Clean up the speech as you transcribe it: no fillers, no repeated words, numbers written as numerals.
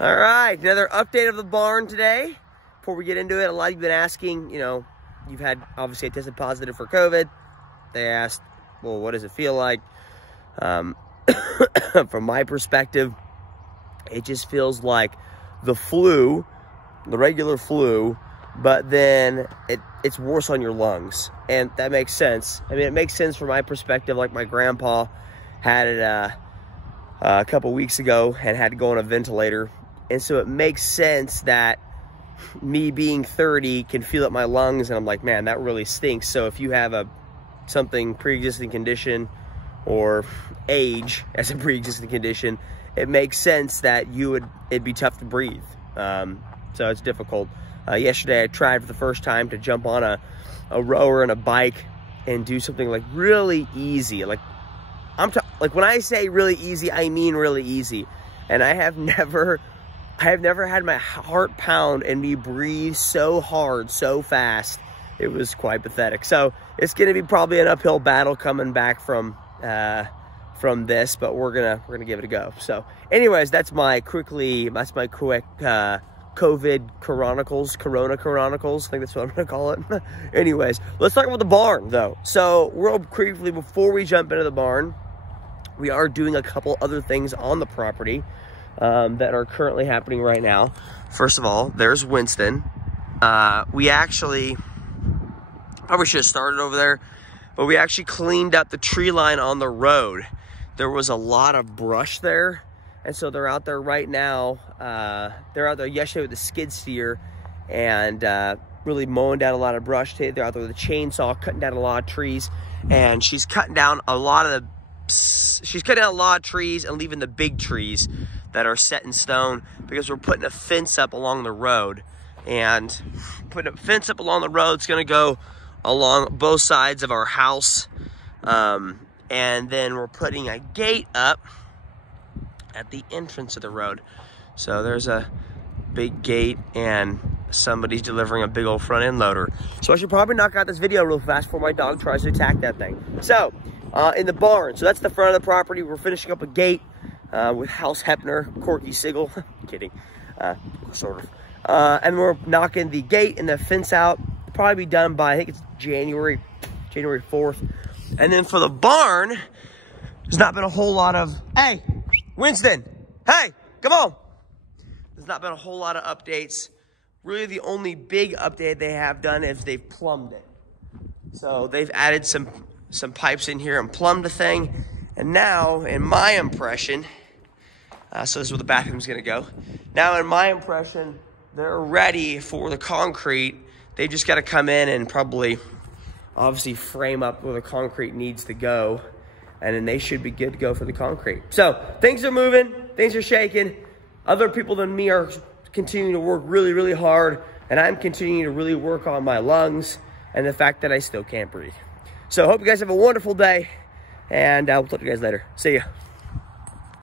All right, another update of the barn today. Before we get into it, a lot of you have been asking, you've had, obviously, I tested positive for COVID. They asked, well, what does it feel like? From my perspective, it just feels like the flu, the regular flu, but then it's worse on your lungs. And that makes sense. I mean, it makes sense from my perspective. Like my grandpa had it a couple weeks ago and had to go on a ventilator. And so it makes sense that me being 30 can feel it in my lungs, and I'm like, man, that really stinks. So if you have something pre-existing condition or age as a pre-existing condition, it makes sense that it'd be tough to breathe. So it's difficult. Yesterday I tried for the first time to jump on a rower and a bike and do something like really easy. Like when I say really easy, I mean really easy. And I have never had my heart pound and me breathe so hard, so fast. It was quite pathetic. So it's going to be probably an uphill battle coming back from this, but we're gonna give it a go. So, anyways, that's my quick COVID Corona Chronicles. I think that's what I'm gonna call it. Anyways, let's talk about the barn though. So, real briefly before we jump into the barn, we are doing a couple other things on the property that are currently happening right now. First of all, there's Winston. We actually probably should have started over there, but we actually cleaned up the tree line on the road. There was a lot of brush there, and so they're out there right now. They're out there yesterday with the skid steer and really mowing down a lot of brush. They're out there with a chainsaw cutting down a lot of trees, and she's cutting down a lot of trees and leaving the big trees that are set in stone, because we're putting a fence up along the road. And putting a fence up along the road is going to go along both sides of our house. And then we're putting a gate up at the entrance of the road. So there's a big gate, and somebody's delivering a big old front end loader. So I should probably knock out this video real fast before my dog tries to attack that thing. So in the barn, so that's the front of the property. We're finishing up a gate with House Heppner, Corky Sigel. Kidding, sort of. And we're knocking the gate and the fence out. Probably be done by, I think it's January 4th. And then for the barn, there's not been a whole lot of, hey, Winston, hey, come on. There's not been a whole lot of updates. Really the only big update they have done is they've plumbed it. So they've added some pipes in here and plumbed the thing. And now, in my impression, so this is where the bathroom's gonna go. Now, in my impression, they're ready for the concrete. They've just gotta come in and probably, obviously, frame up where the concrete needs to go. And then they should be good to go for the concrete. So, things are moving, things are shaking. Other people than me are continuing to work really, really hard. And I'm continuing to really work on my lungs and the fact that I still can't breathe. So, hope you guys have a wonderful day. And we'll talk to you guys later. See ya.